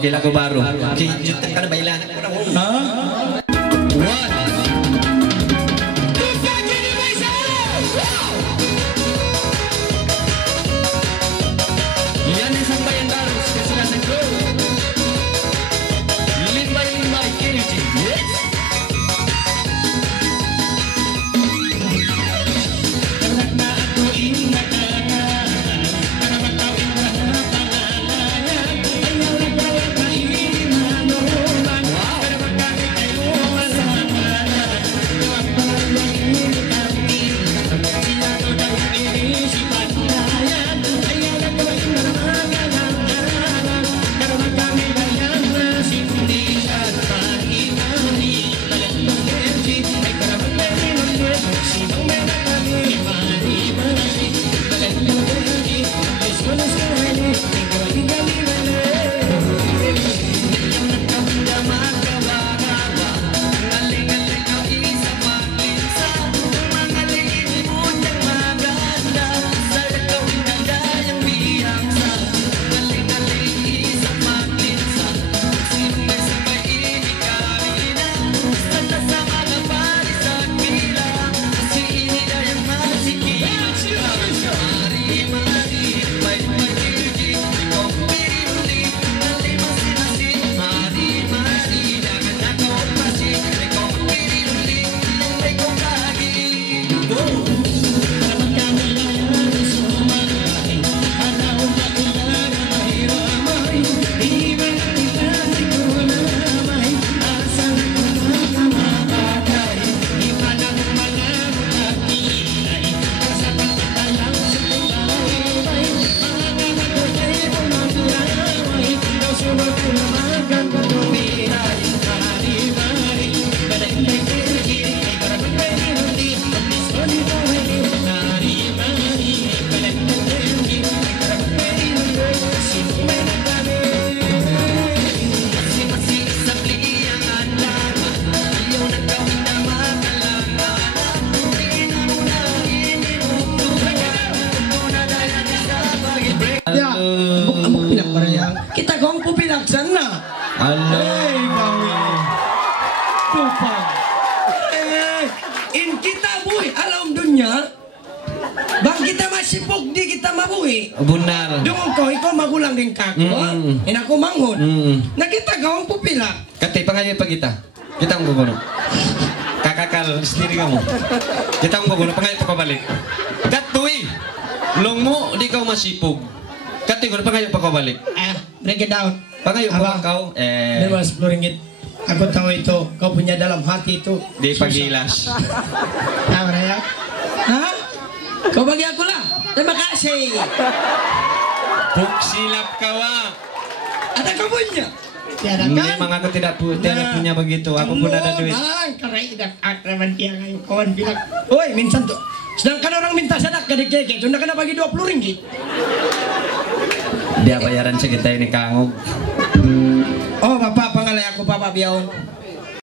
Oke, lagu baru. Kinjutan kan bailan. Yan ang sambayan baru. Silakan go. Limba Kennedy. Yes. Kita gong pupilaksana. Alay kami. Tupang. In kita buhi alam dunia. Bang kita masipok di kita mabuhi. Benar. Doon ko ikaw magulang din kako. In ako manghod. Na kita gong pupila. Kati pangayo pa kita. Kita ang guguno. Kakakal sendiri kamu. Kita ang guguno pangayo pa balik. Katuy. Long mo di kau masipog. Kati ko pangayo pa balik. Break it down. Pangayo pa kau. Mas 10 ringgit. Aku tahu itu. Kau punya dalam hati itu. Di pagilas. Tahu ya? Hah? Kau bagi aku lah. Terima kasih. Silap kawa. Ada kau punya? Tiada kan? Memang aku tidak punya begitu. Aku pun ada duit. Bang, karena tidak akraban tiang ayo kawan bilang, "Oi, minsan tuh." Sedangkan orang minta sedekah di keke, sudah kena bagi 20 ringgit. Dia bayaran segitu ini Kang. Oh, Bapak pangalan ako papabiyaw.